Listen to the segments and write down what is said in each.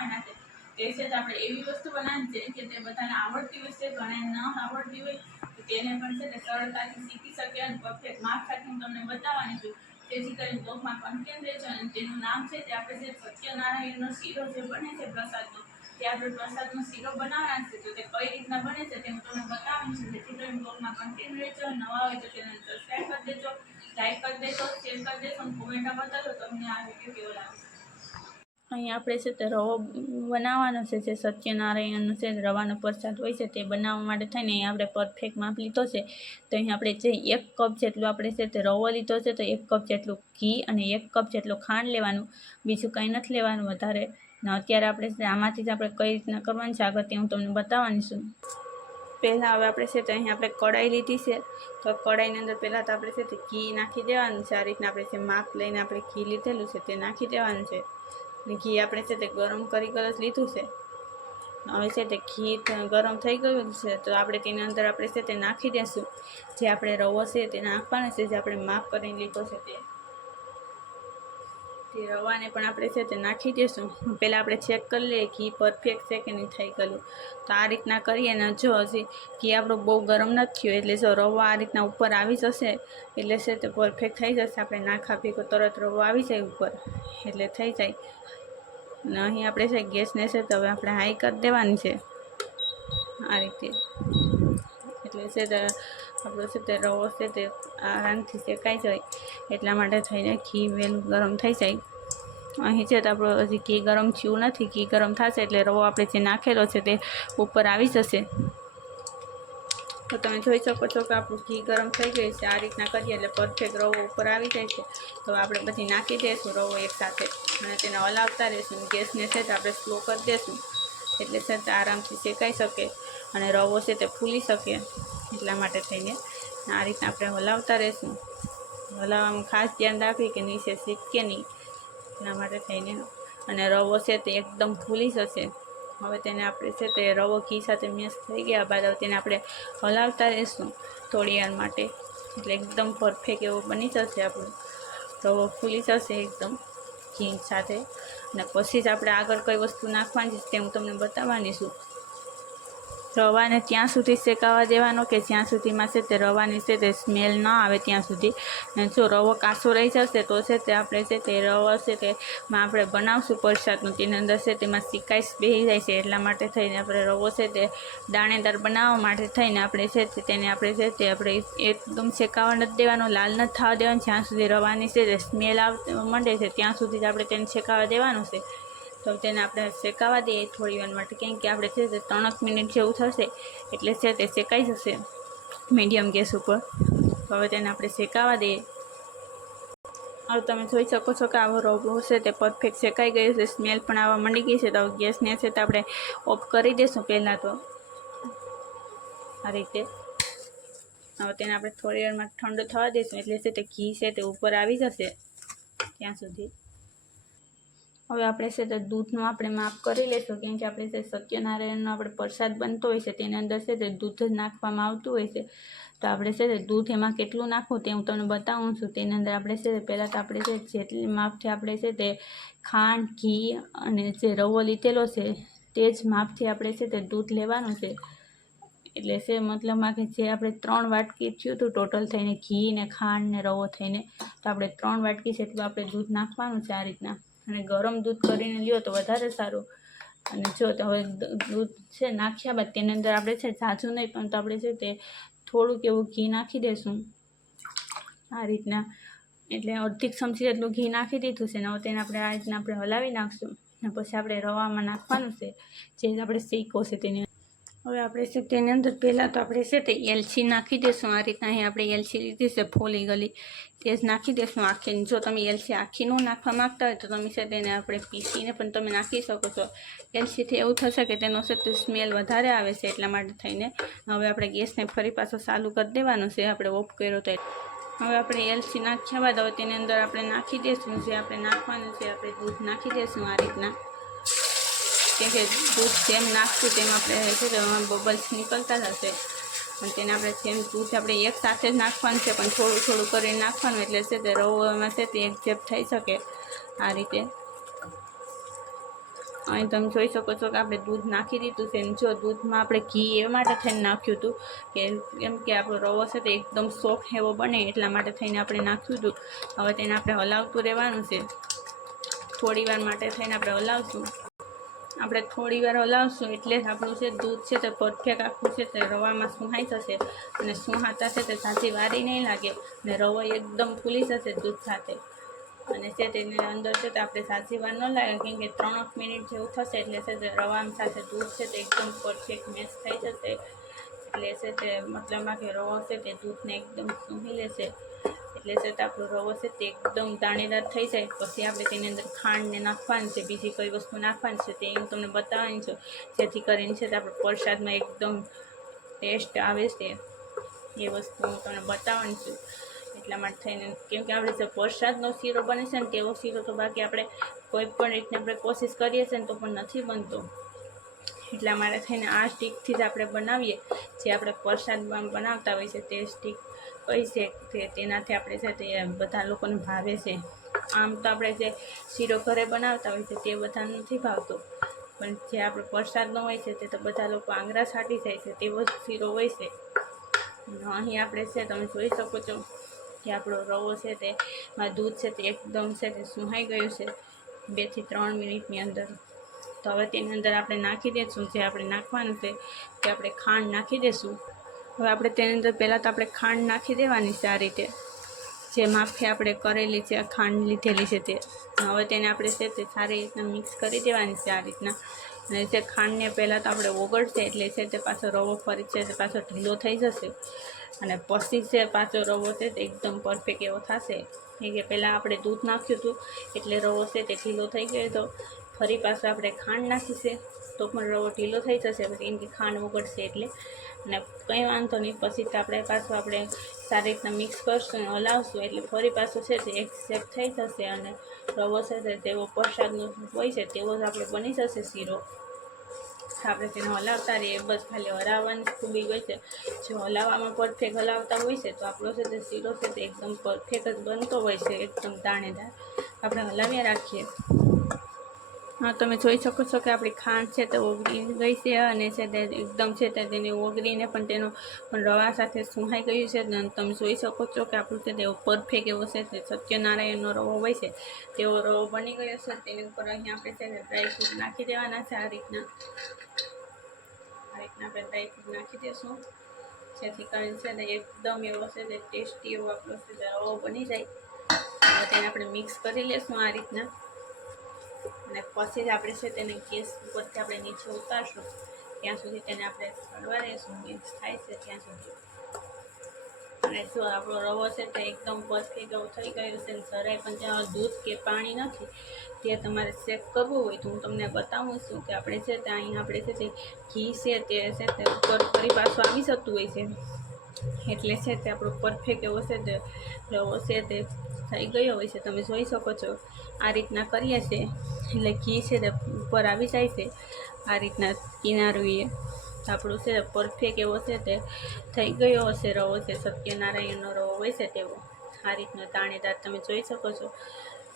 બનાવવાના નાખે તે આપણે એવી વસ્તુ બનાવી છે કે તે બધાને આવડતી હોય છે ઘણા ન આવડતી હોય, તો તેને પણ છે તે સરળતાથી શીખી શકે અને પરફેક્ટ માર્ક સાથે હું તમને બતાવવાની છું. તેથી કરીને બોકમાં કન્ટેન્ટ રહેજો અને તેનું નામ છે તે આપણે જે સત્યનારાયણનો શીરો જે બને છે પ્રસાદનો, તે આપણે પ્રસાદનો શીરો બનાવવાના છે. તો તે કઈ રીતના બને છે તે હું તમને બતાવું છું. જેથી કરીને બોકમાં કન્ટેન્ટ રહેજો નવા હોય તો તેને સબસ્ક્રાઈબ કરી દેજો લાઈક કરી દેજો શેર કરી દેજો અને કોમેન્ટમાં બતાવો તમને આ વીડિયો કેવો લાગે અહીં આપણે છે તે રવો બનાવવાનો છે, જે સત્યનારાયણનો છે રવાનો પ્રસાદ હોય છે તે બનાવવા માટે થઈને અહીં આપણે પરફેક્ટ માપ લીધો છે. તો અહીં આપણે જે એક કપ જેટલું આપણે છે તે રવો લીધો છે, તો એક કપ જેટલું ઘી અને એક કપ જેટલું ખાંડ લેવાનું. બીજું કંઈ નથી લેવાનું વધારે. ને અત્યારે આપણે આમાંથી જ આપણે કઈ રીતના કરવાનું છે, આગળ તે હું તમને બતાવવાની છું. પહેલાં હવે આપણે છે તો અહીં આપણે કઢાઈ લીધી છે. તો કઢાઈની અંદર પહેલાં તો આપણે છે તે ઘી નાખી દેવાનું છે. આ રીતના આપણે જે માપ લઈને આપણે ઘી લીધેલું છે તે નાખી દેવાનું છે. ને ઘી આપણે છે તે ગરમ કરી કરી લીધું છે. હવે છે તે ઘી ગરમ થઈ ગયું છે, તો આપણે તેની અંદર આપણે છે તે નાખી દઈશું જે આપણે રવો છે તે નાખવાનો છે, જે આપણે માફ કરીને લીધો છે તે. તે રવાને પણ આપણે છે તે નાખી દઈશું પહેલાં આપણે ચેક કરી લઈએ ઘી પરફેક્ટ છે કે નહીં થઈ ગયું. તો આ રીતના કરીએ ને જો હજી ઘી આપણું બહુ ગરમ નથી થયું, એટલે જો રવા આ રીતના ઉપર આવી જશે, એટલે છે તે પરફેક્ટ થઈ જશે. આપણે નાખા ભેગો તરત રવો આવી જાય ઉપર, એટલે થઈ જાય. અને અહીં આપણે છે ગેસને છે તો હવે આપણે હાઈ કરી દેવાની છે. આ રીતે. એટલે છે આપણો છે તે રવો છે તે આરામથી શેકાઈ જાય એટલા માટે થઈને ઘી વહેલું ગરમ થઈ જાય. અહીં છે તો આપણો હજી ઘી ગરમ થયું નથી, ઘી ગરમ થશે એટલે રવો આપણે જે નાખેલો છે તે ઉપર આવી જશે. તો તમે જોઈ શકો છો કે આપણું ઘી ગરમ થઈ ગયું છે, આ રીતના કરીએ એટલે પરફેક્ટ રવો ઉપર આવી જાય છે. તો આપણે પછી નાખી દઈશું રવો એકસાથે અને તેને હલાવતા રહીશું ગેસને છે તો આપણે સ્લો કરી દઈશું એટલે છે આરામથી શેકાઈ શકે અને રવો છે તે ફૂલી શકે. એટલા માટે થઈને આ રીતના આપણે હલાવતા રહીશું. હલાવવામાં ખાસ ધ્યાન રાખવી કે નીચે શીખકે નહીં. એના માટે થઈને અને રવો છે તે એકદમ ફૂલી જશે. હવે તેને આપણે છે તે રવો ઘી સાથે મિક્સ થઈ ગયા બાદ હવે તેને આપણે હલાવતા રહેશું થોડી વાર માટે. એટલે એકદમ પરફેક્ટ એવો બની જશે આપણું. રવો ફૂલી જશે એકદમ ઘી સાથે. અને પછી જ આપણે આગળ કઈ વસ્તુ નાખવાની છે તે હું તમને બતાવવાની છું. રવાને ત્યાં સુધી શેકાવા દેવાનો કે જ્યાં સુધીમાં છે તે રવાની છે તે સ્મેલ ન આવે ત્યાં સુધી. જો રવો કાસો રહી જશે તો છે તે આપણે છે તે રવો છે તેમાં આપણે બનાવશું. પ્રસાદનું તેની અંદર છે તેમાં સિકાઈશ બેસી જાય છે એટલા માટે થઈને આપણે રવો છે તે દાણેદાર બનાવવા માટે થઈને આપણે છે તે તેને આપણે છે તે આપણે એકદમ શેકાવા નથી દેવાનો, લાલ નથી થવા દેવાનો. જ્યાં સુધી રવાની છે તે સ્મેલ આવ માંડે છે, ત્યાં સુધી જ આપણે તેને શેકાવા દેવાનું છે. તો તેને આપણે શેકાવા દઈએ થોડી વાર માટે, કેમ કે આપણે છે તે ત્રણેક મિનિટ જેવું થશે, એટલે છે તે શેકાઈ જશે મીડિયમ ગેસ ઉપર. હવે તેને આપણે શેકાવા દઈએ. હવે તમે જોઈ શકો છો કે આવો રવો છે તે પરફેક્ટ શેકાઈ ગયો છે, સ્મેલ પણ આવવા માંડી ગઈ છે, તો ગેસને છે તે આપણે ઓફ કરી દઈશું પહેલાં તો. આ રીતે. હવે તેને આપણે થોડી વારમાં ઠંડો થવા દઈશું એટલે છે તે ઘી છે તે ઉપર આવી જશે, ત્યાં સુધી. હવે આપણે છે તે દૂધનું આપણે માપ કરી લઈશું, કેમ કે આપણે જે સત્યનારાયણનો આપણે પ્રસાદ બનતો હોય છે તેની અંદર છે તે દૂધ જ નાખવામાં આવતું હોય છે. તો આપણે છે તે દૂધ એમાં કેટલું નાખવું તે હું તમને બતાવું છું. તેની અંદર આપણે છે પહેલાં તો આપણે છે જેટલી માપથી આપણે છે તે ખાંડ, ઘી અને જે રવો લીધેલો છે તે જ માપથી આપણે છે તે દૂધ લેવાનું છે. એટલે છે મતલબમાં કે જે આપણે ત્રણ વાટકી થયું હતું ટોટલ થઈને ઘી ને ખાંડ ને રવો થઈને, તો આપણે ત્રણ વાટકી છે તો આપણે દૂધ નાખવાનું છે આ રીતના. અને ગરમ દૂધ કરીને લ્યો તો વધારે સારું. અને જો હવે દૂધ છે નાખ્યા બાદ તેની અંદર આપણે છે ઝાઝું નહીં, પણ તો આપણે છે તે થોડુંક એવું ઘી નાખી દઈશું આ રીતના. એટલે અડધી ચમચી જેટલું ઘી નાખી દીધું છે ને તેને આપણે આ રીતના આપણે હલાવી નાખશું. અને પછી આપણે રવામાં નાખવાનું છે. જે આપણે શેકો છે તેની હવે આપણે છે તેની અંદર પહેલાં તો આપણે છે તે એલસી નાખી દઈશું આ રીતના અહીં આપણે એલસી લીધી છે, ફોલી ગલી. તે જ નાખી દઈશું આખીને. જો તમે એલસી આખી ન નાખવા માંગતા હોય તો તમે છે તેને આપણે પીસીને પણ તમે નાખી શકો છો. એલસીથી એવું થશે કે તેનો છે તે સ્મેલ વધારે આવે છે એટલા માટે થઈને હવે આપણે ગેસને ફરી પાછો ચાલુ કરી દેવાનો છે. આપણે ઓફ કર્યો તો હવે આપણે એલસી નાખ્યા બાદ હવે તેની અંદર આપણે નાખી દઈશું જે આપણે નાખવાનું છે આપણે દૂધ નાખી દઈશું આ રીતના. કેમ કે દૂધ જેમ નાખશું તેમ આપણે છે તે બબલ્સ નીકળતા જશે. અને તેને આપણે જેમ દૂધ આપણે એક સાથે જ નાખવાનું છે, પણ થોડું થોડું કરીને નાખવાનું, એટલે છે તે રવો એમાં છે તે એકઝેપ થઈ શકે આ રીતે. અહીં તમે જોઈ શકો છો કે આપણે દૂધ નાખી દીધું છે જો દૂધમાં આપણે ઘી એ માટે થઈને નાખ્યું હતું કે કેમ કે આપણો રવો છે તે એકદમ સોફ્ટ એવો બને એટલા માટે થઈને આપણે નાખ્યું હતું. હવે તેને આપણે હલાવતું રહેવાનું છે. થોડી વાર માટે થઈને આપણે હલાવશું. આપણે થોડી વાર હલાવશું એટલે જ આપણું છે દૂધ છે તે પરફેક્ટ આખું છે તે રવામાં સુહાઈ જશે અને સુહાતા છે તે સાચી વારી નહીં લાગે અને રવો એકદમ ફૂલી જશે દૂધ સાથે. અને છે તેની અંદર છે તે આપણે સાચી વાર ન લાગે કેમ કે ત્રણ મિનિટ જેવું થશે એટલે છે તે રવા સાથે દૂધ છે તે એકદમ પરફેક્ટ મેચ થઈ જશે. એટલે છે તે મતલબમાં કે રવો છે તે દૂધને એકદમ સૂંઘી લેશે. એટલે છે તે આપણો રવો છે તે એકદમ દાણેદાર થઈ જાય. પછી આપણે તેની અંદર ખાંડને નાખવાની છે, બીજી કઈ વસ્તુ નાખવાની છે તે હું તમને બતાવવાની છું જેથી કરીને છે આપણે પ્રસાદમાં એકદમ ટેસ્ટ આવે છે. એ વસ્તુ હું તમને બતાવવાની છું એટલા માટે થઈને કેમ કે આપણે જે પ્રસાદનો શીરો બને છે ને તેવો શીરો તો બાકી આપણે કોઈ પણ રીતને આપણે કોશિશ કરીએ છીએ ને તો પણ નથી બનતો. એટલા માટે થઈને આ સ્ટીકથી જ આપણે બનાવીએ. જે આપણે પ્રસાદમાં બનાવતા હોય છે તે સ્ટીક કઈ છે તેનાથી આપણે છે તે બધા લોકોને ભાવે છે. આમ તો આપણે જે શીરો ઘરે બનાવતા હોય છે તે બધા નથી ભાવતો. પણ જે આપણે પ્રસાદનો હોય છે તે તો બધા લોકો આંગળા છાંટી જાય છે તેવો જ શીરો હોય છે. અહીં આપણે છે તમે જોઈ શકો છો કે આપણો રવો છે તે દૂધ છે તે એકદમ છે તે સુહાઈ ગયું છે બેથી ત્રણ મિનિટની અંદર. તો હવે તેની અંદર આપણે નાખી દઈશું જે આપણે નાખવાનું છે તે આપણે ખાંડ નાખી દઈશું હવે આપણે તેની અંદર પહેલાં તો આપણે ખાંડ નાખી દેવાની છે આ રીતે. જે માફી આપણે કરેલી છે ખાંડ લીધેલી છે તે. હવે તેને આપણે છે તે સારી રીતના મિક્સ કરી દેવાની છે આ રીતના. અને જે ખાંડને પહેલાં તો આપણે ઓગળશે એટલે છે તે પાછો રવો ફરી છે તે પાછો ઢીલો થઈ જશે. અને પછી છે પાછો રવો છે તે એકદમ પરફેક્ટ એવો થશે. એ કે પહેલાં આપણે દૂધ નાખ્યું હતું એટલે રવો છે તે ઢીલો થઈ ગયો હતો. ફરી પાછો આપણે ખાંડ નાખીશે તો પણ રવો ઢીલો થઈ જશે, પછી કે ખાંડ ઓગળશે એટલે. અને કંઈ વાંધો નહીં, પછી તો આપણે પાછું આપણે સારી રીતના મિક્સ કરશું અને હલાવશું, એટલે ફરી પાછું છે તે એક થઈ જશે અને રવો છે તેવો પ્રસાદનો હોય છે તેવો જ આપણે બની જશે શીરો. આપણે તેને હલાવતા રહીએ, બસ ખાલી હલાવવાની ખૂબી હોય છે. જો હલાવવામાં પરફેક્ટ હલાવતા હોય છે, તો આપણો છે તે શીરો છે તે એકદમ પરફેક્ટ જ બનતો હોય છે, એકદમ દાણેદાર. આપણે હલાવ્યા રાખીએ. હા, તમે જોઈ શકો છો કે આપણી ખાંડ છે તે ઓગળી ગઈ છે અને છે તે એકદમ છે તે તેને ઓગળીને પણ તેનો પણ રવા સાથે સુહાઈ ગયું છે. અને તમે જોઈ શકો છો કે આપણું છે તે પરફેક્ટ એવો છે તે સત્યનારાયણનો રવો હોય છે. તેવો રવો બની ગયો છે તેની ઉપર અહીંયા આપણે છે તે ડ્રાયફ્રૂટ નાખી દેવાના છે. આ રીતના આ રીતના આપણે ડ્રાયફ્રૂટ નાખી દઈશું જેથી કરીને છે ને એકદમ એવો છે તે ટેસ્ટી એવો આપણો છે રવો બની જાય. તેને આપણે મિક્સ કરી લેશું આ રીતના. અને પછી જ આપણે છે તેને ગેસ ઉપરથી આપણે નીચે ઉતારશું. ત્યાં સુધી તેને આપણે ચડવા દઈશું મિક્સ થાય છે ત્યાં સુધી. અને જો આપણો રવો છે તે એકદમ પરફેક્ટ એવો થઈ ગયો છે જરાય પણ ત્યાં દૂધ કે પાણી નથી. તે તમારે શેક કરવું હોય તો હું તમને બતાવું છું કે આપણે છે તે અહીં આપણે છે તે ઘી છે તે છે તે ઉપર ફરી પાછું આવી જતું હોય છે. એટલે છે તે આપણો પરફેક્ટ એવો છે તે રવો છે તે થઈ ગયો હોય છે. તમે જોઈ શકો છો. આ રીતના કરીએ છીએ એટલે ઘી છે તે ઉપર આવી જાય છે. આ રીતના કિનારીએ આપણું છે પરફેક્ટ એવો છે તે થઈ ગયો હશે, રવો છે. સત્યનારાયણનો રવો હોય છે તેવો. આ રીતનો દાણેદાર તમે જોઈ શકો છો.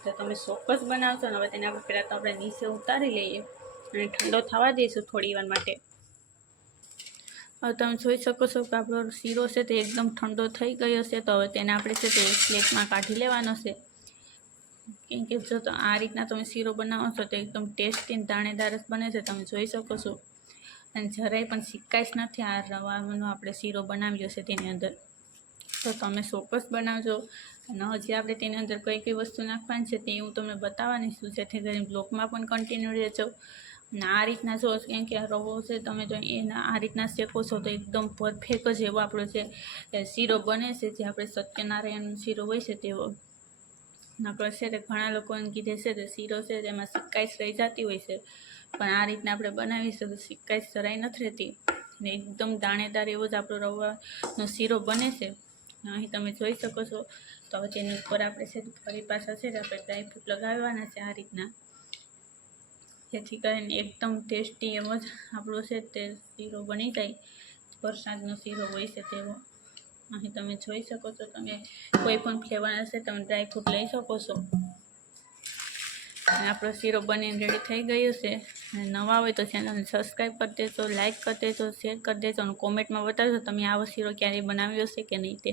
તો તમે ચોક્કસ બનાવશો ને, હવે તેને આપણે પહેલાં તો આપણે નીચે ઉતારી લઈએ અને ઠંડો થવા દઈશું થોડી વાર માટે. તમે જોઈ શકો છો કે આપણો શીરો છે તે એકદમ ઠંડો થઈ ગયો છે, તો હવે તેને આપણે છે તે પ્લેટમાં કાઢી લેવાનો છે. કેમ કે જો આ રીતના તમે શીરો બનાવો છો તો એકદમ ટેસ્ટી અને જ બને છે, તમે જોઈ શકો છો. અને જરાય પણ સિક્કાશ નથી આ રવાનો આપણે શીરો બનાવ્યો છે તેની અંદર. તો તમે ચોક્કસ બનાવજો. અને હજી આપણે તેની અંદર કઈ કઈ વસ્તુ નાખવાની છે તે હું તમને બતાવવાની છું. જેથી કરીને બ્લોગમાં પણ કન્ટિન્યુ રહેજો. આ રીતના જો કેમ કે રવો છે, તમે જો એના આ રીતના શેકો છો તો એકદમ પરફેક્ટ જ એવો આપણો છે શીરો બને છે, જે આપણે સત્યનારાયણનો શીરો હોય છે તેવો. નકળ છે તે ઘણા લોકોને કીધે છે તે શીરો છે તેમાં સિક્કાઈશ રહી જતી હોય છે. પણ આ રીતના આપણે બનાવીશું તો સિક્કાઈશ જરાય નથી રહેતી. ને એકદમ દાણેદાર એવો જ આપણો રવાનો શીરો બને છે. અહીં તમે જોઈ શકો છો. તો હવે તેની ઉપર આપણે છે ફરી પાછા છે આપણે ડ્રાયફ્રૂટ લગાવવાના છે આ રીતના. જેથી કરીને એકદમ ટેસ્ટી એમ જ આપણો છે તે શીરો બની જાય, વરસાદનો શીરો હોય છે તેવો. અહીં તમે જોઈ શકો છો તમે, કોઈ પણ ફ્લેવર હશે તમે ડ્રાયફ્રૂટ લઈ શકો છો. અને આપણો શીરો બનીને રેડી થઈ ગયો છે. અને નવા હોય તો ચેનલને સબસ્ક્રાઈબ કરી દેજો લાઇક કરી દેજો શેર કરી દેજો અને કોમેન્ટમાં બતાવજો તમે આવો શીરો ક્યારેય બનાવ્યો છે કે નહીં તે.